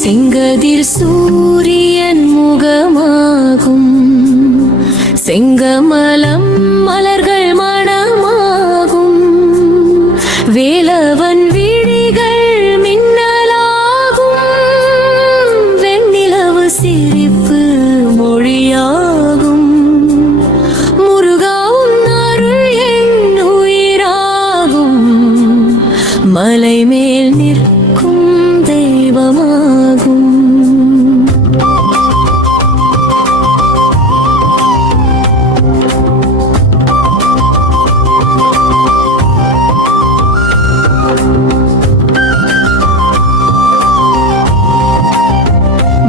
செங்கதிர் சூரியன் முகமாகும், செங்கமலம் மலர்கள் மணமாகும், வேலவன் விழிகள் மின்னலாகும், வெண்ணிலவு சிரிப்பு மொழியாகும், முருகா உன் அருள் என் உயிராகும், மலை மேல் நிற்கும் தெய்வமாகும்.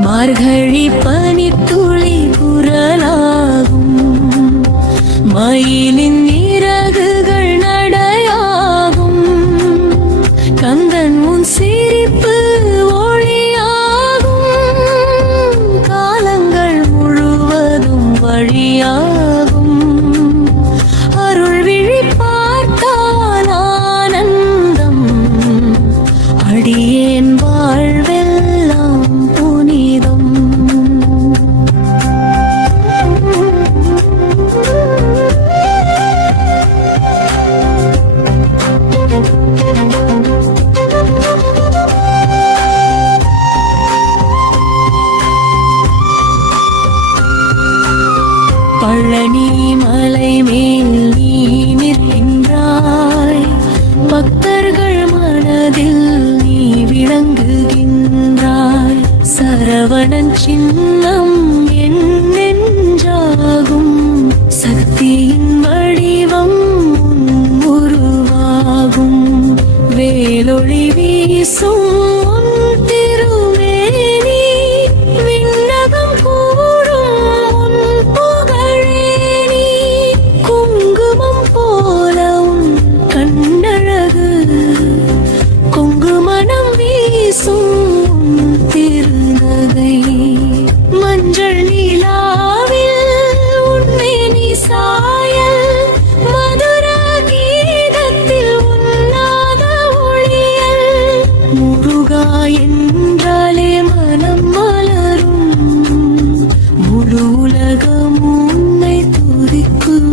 மார்கழி பனித்துளி குரலாகும், மயிலின் இறகுகள் நடையாகும், கந்தன் உன் சிரிப்பு ஒளியாகும், காலங்கள் முழுவதும் வழியாகும், அருள் விழி பார்த்தால் ஆனந்தம், அடியேன் வாழ்வெல்லாம் புனிதம். பழனி மலை மேல் நீ நிற்கின்றாய், பக்தர்கள் மனதில் நீ விளங்குகின்றாய், சரவணன் சின்னம் என் நெஞ்சாகும், சக்தியின் வடிவம் உருவாகும், வேலொளி வீசும் உன் திருமேனி, விண்ணகம் கூடும் உன் புகழேனி, குங்குமம் போல உன் கண்ணழகு, குங்குமணம் வீசும் உன் திருநகை, மஞ்சள் நிலாவில் உன்மேனி சாயல், மதுர கீதத்தில் உன்னாத ஒளியல், முருகா என்றாலே மனம் மலரும், முழு உலகம் உன்னை துதிக்கும்.